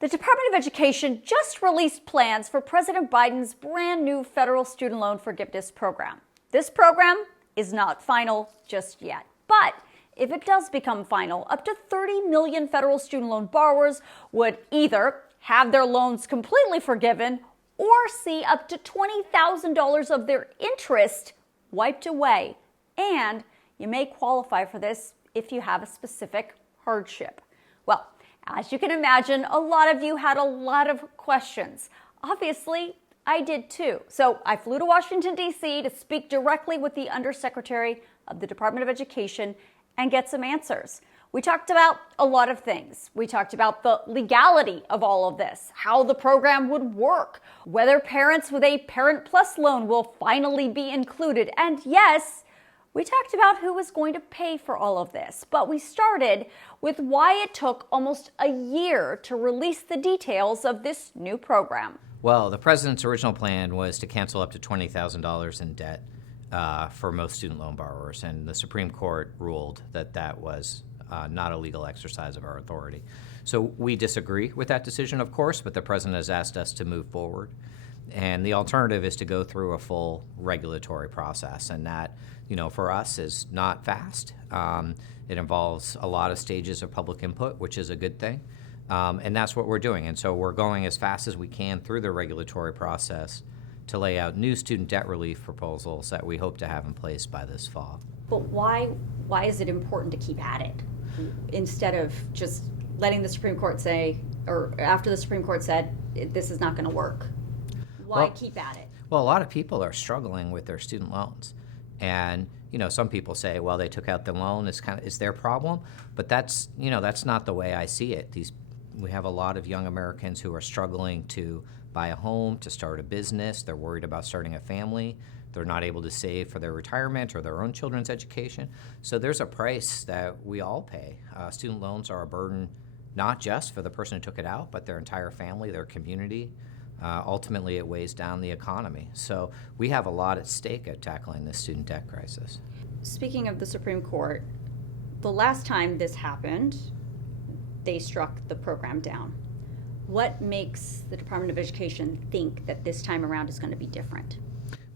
The Department of Education just released plans for President Biden's brand new federal student loan forgiveness program. This program is not final just yet, but if it does become final, up to 30 million federal student loan borrowers would either have their loans completely forgiven or see up to $20,000 of their interest wiped away. And you may qualify for this if you have a specific hardship. Well, as you can imagine, a lot of you had a lot of questions. Obviously, I did too. So I flew to Washington, D.C. to speak directly with the Undersecretary of the Department of Education and get some answers. We talked about a lot of things. We talked about the legality of all of this, how the program would work, whether parents with a Parent Plus loan will finally be included, and yes, we talked about who was going to pay for all of this, but we started with why it took almost a year to release the details of this new program. Well, the president's original plan was to cancel up to $20,000 in debt for most student loan borrowers, and the Supreme Court ruled that that was not a legal exercise of our authority. So we disagree with that decision, of course, but the president has asked us to move forward. And the alternative is to go through a full regulatory process, and that, for us is not fast. It involves a lot of stages of public input, which is a good thing, and that's what we're doing. And so we're going as fast as we can through the regulatory process to lay out new student debt relief proposals that we hope to have in place by this fall. But why is it important to keep at it instead of just letting the Supreme Court say, or after the Supreme Court said, this is not going to work? Why keep at it? Well, a lot of people are struggling with their student loans. And, some people say, well, they took out the loan, is their problem. But that's not the way I see it. We have a lot of young Americans who are struggling to buy a home, to start a business. They're worried about starting a family. They're not able to save for their retirement or their own children's education. So there's a price that we all pay. Student loans are a burden not just for the person who took it out, but their entire family, their community. Ultimately, it weighs down the economy. So we have a lot at stake at tackling this student debt crisis. Speaking of the Supreme Court, the last time this happened, they struck the program down. What makes the Department of Education think that this time around is going to be different?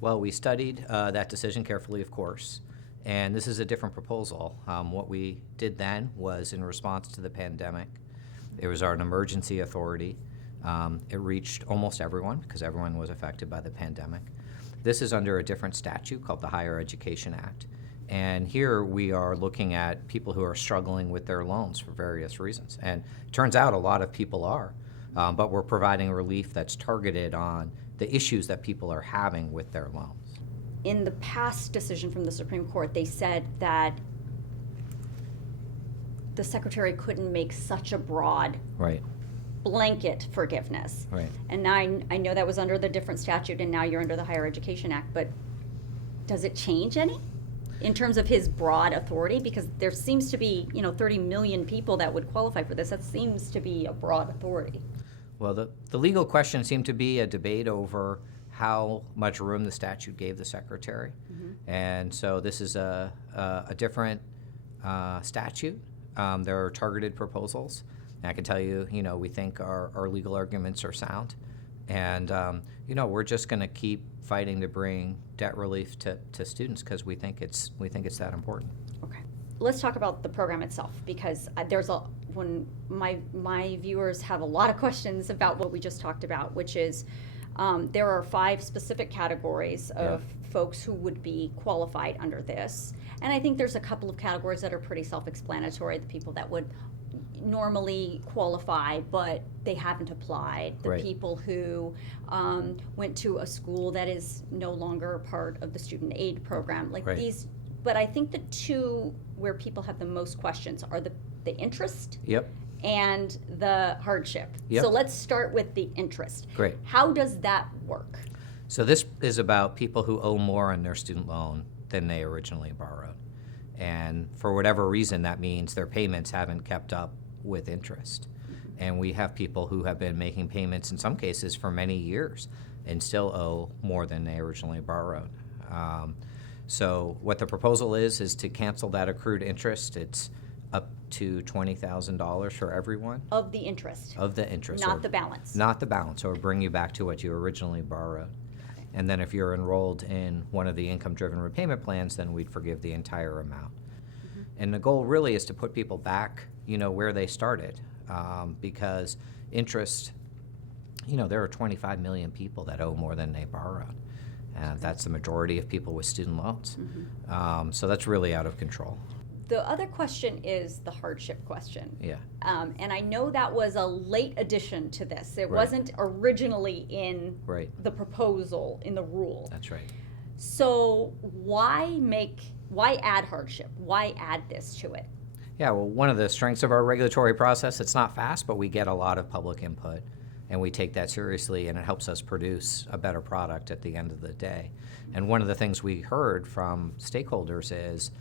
Well, we studied that decision carefully, of course, and this is a different proposal. What we did then was in response to the pandemic. It was an emergency authority. It reached almost everyone because everyone was affected by the pandemic. This is under a different statute called the Higher Education Act. And here we are looking at people who are struggling with their loans for various reasons. And it turns out a lot of people are, but we're providing relief that's targeted on the issues that people are having with their loans. In the past decision from the Supreme Court, they said that the Secretary couldn't make such a broad blanket forgiveness. Right. And now I know that was under the different statute, and now you're under the Higher Education Act, but does it change any in terms of his broad authority? Because there seems to be, 30 million people that would qualify for this. That seems to be a broad authority. Well, the legal question seemed to be a debate over how much room the statute gave the Secretary. Mm-hmm. And so this is a different statute. There are targeted proposals. And I can tell you, we think our legal arguments are sound. And, we're just going to keep fighting to bring debt relief to students because we think it's that important. Okay. Let's talk about the program itself, because when my viewers have a lot of questions about what we just talked about, which is there are 5 specific categories of folks who would be qualified under this. And I think there's a couple of categories that are pretty self-explanatory, the people that would normally qualify, but they haven't applied. The people who went to a school that is no longer part of the student aid program, these. But I think the 2 where people have the most questions are the interest and the hardship. So let's start with the interest. Great. How does that work? So this is about people who owe more on their student loan than they originally borrowed. And for whatever reason, that means their payments haven't kept up with interest. And we have people who have been making payments in some cases for many years and still owe more than they originally borrowed. So what the proposal is to cancel that accrued interest. It's up to $20,000 for everyone Of the interest, of the interest. not the balance. Not the balance, or bring you back to what you originally borrowed. And then if you're enrolled in one of the income-driven repayment plans, then we'd forgive the entire amount. And the goal really is to put people back, where they started, because interest, there are 25 million people that owe more than they borrowed. That's the majority of people with student loans. So that's really out of control. The other question is the hardship question. Yeah. And I know that was a late addition to this. It Right. wasn't originally in Right. the proposal, in the rule. That's right. So why add hardship? Why add this to it? Yeah, well, one of the strengths of our regulatory process, it's not fast, but we get a lot of public input, and we take that seriously, and it helps us produce a better product at the end of the day. And one of the things we heard from stakeholders is,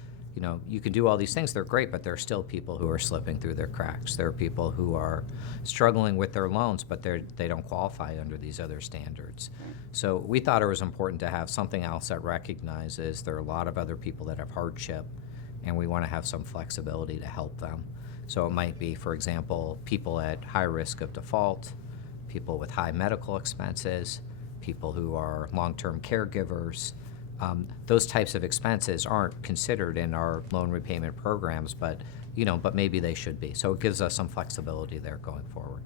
you can do all these things, they're great, but there are still people who are slipping through their cracks. There are people who are struggling with their loans, but they don't qualify under these other standards. So we thought it was important to have something else that recognizes there are a lot of other people that have hardship, and we want to have some flexibility to help them. So it might be, for example, people at high risk of default, people with high medical expenses, people who are long-term caregivers. Those types of expenses aren't considered in our loan repayment programs, but maybe they should be. So it gives us some flexibility there going forward.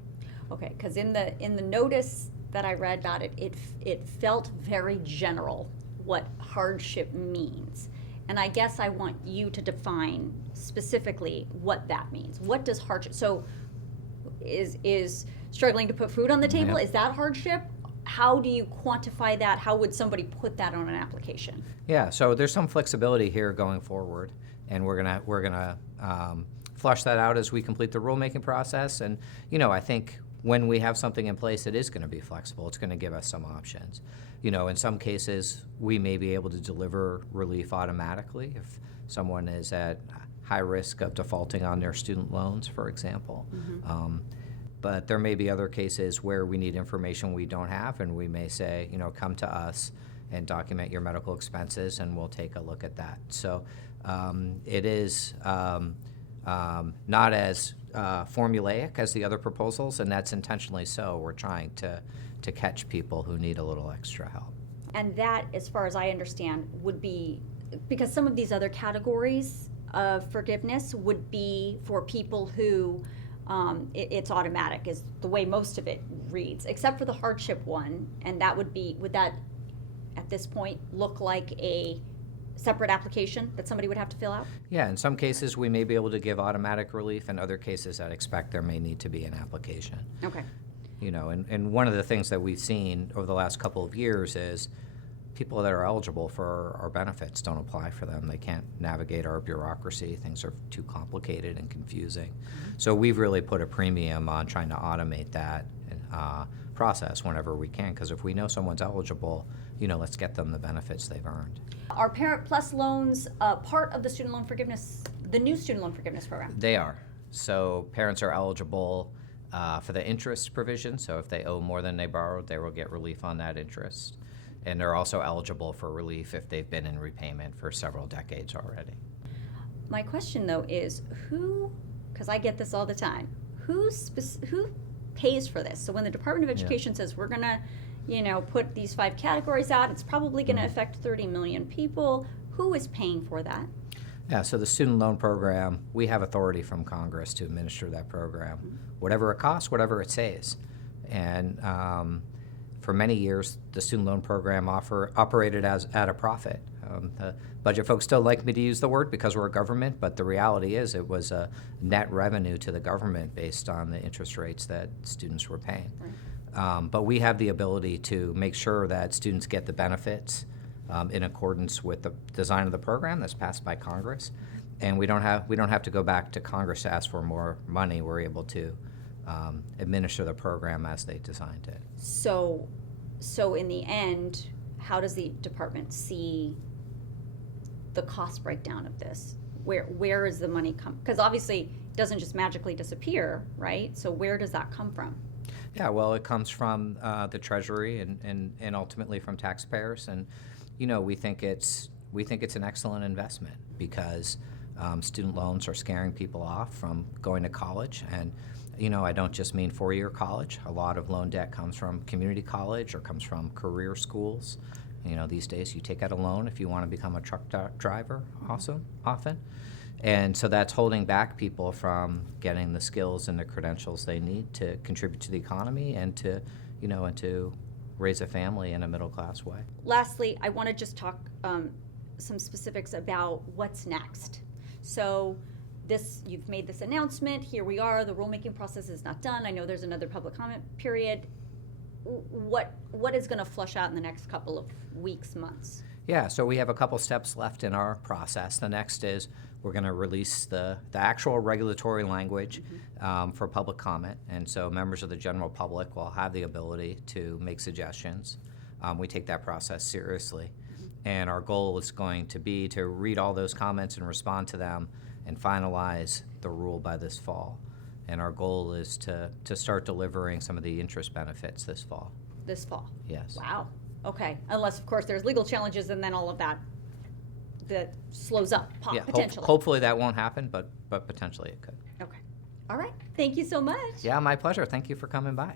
Okay, because in the notice that I read about it, it felt very general what hardship means. And I guess I want you to define specifically what that means. What does hardship, so is struggling to put food on the table, Yeah. is that hardship? How do you quantify that? How would somebody put that on an application? Yeah, so there's some flexibility here going forward, and we're gonna flush that out as we complete the rulemaking process. And I think when we have something in place, it is going to be flexible. It's going to give us some options. In some cases, we may be able to deliver relief automatically if someone is at high risk of defaulting on their student loans, for example. But there may be other cases where we need information we don't have, and we may say, come to us and document your medical expenses, and we'll take a look at that. So it is not as formulaic as the other proposals, and that's intentionally so. We're trying to catch people who need a little extra help. And that, as far as I understand, would be, because some of these other categories of forgiveness would be for people who it's automatic, is the way most of it reads, except for the hardship one. And that would that, at this point, look like a separate application that somebody would have to fill out? Yeah, in some cases, we may be able to give automatic relief. In other cases, I'd expect there may need to be an application. Okay. And one of the things that we've seen over the last couple of years is people that are eligible for our benefits don't apply for them. They can't navigate our bureaucracy. Things are too complicated and confusing. So we've really put a premium on trying to automate that process whenever we can, because if we know someone's eligible, let's get them the benefits they've earned. Are Parent Plus loans part of the student loan forgiveness, the new student loan forgiveness program? They are. So parents are eligible for the interest provision. So if they owe more than they borrowed, they will get relief on that interest. And they're also eligible for relief if they've been in repayment for several decades already. My question, though, is who, because I get this all the time, who pays for this? So when the Department of Education says we're going to, put these 5 categories out, it's probably going to affect 30 million people. Who is paying for that? Yeah, so the student loan program, we have authority from Congress to administer that program. Whatever it costs, whatever it saves. And for many years, the student loan program operated at a profit. The budget folks still like me to use the word because we're a government, but the reality is it was a net revenue to the government based on the interest rates that students were paying. Right. But we have the ability to make sure that students get the benefits in accordance with the design of the program that's passed by Congress, and we don't have to go back to Congress to ask for more money. We're able to administer the program as they designed it. So in the end, how does the department see the cost breakdown of this? Where is the money come? Because obviously it doesn't just magically disappear, right? So where does that come from? Yeah, well, it comes from the Treasury and ultimately from taxpayers, and we think it's an excellent investment because Student loans are scaring people off from going to college, and I don't just mean four-year college. A lot of loan debt comes from community college or comes from career schools. These days you take out a loan if you want to become a truck driver, often. And so that's holding back people from getting the skills and the credentials they need to contribute to the economy and to raise a family in a middle-class way. Lastly, I want to just talk some specifics about what's next. So you've made this announcement. Here we are. The rulemaking process is not done. I know there's another public comment period. What is going to flush out in the next couple of weeks, months? Yeah, so we have a couple steps left in our process. The next is we're going to release the actual regulatory language for public comment, and so members of the general public will have the ability to make suggestions. We take that process seriously, and our goal is going to be to read all those comments and respond to them and finalize the rule by this fall. And our goal is to start delivering some of the interest benefits this fall. This fall? Yes. Wow. Okay. Unless, of course, there's legal challenges and then all of that slows up, potentially. Hopefully that won't happen, but potentially it could. Okay. All right. Thank you so much. Yeah, my pleasure. Thank you for coming by.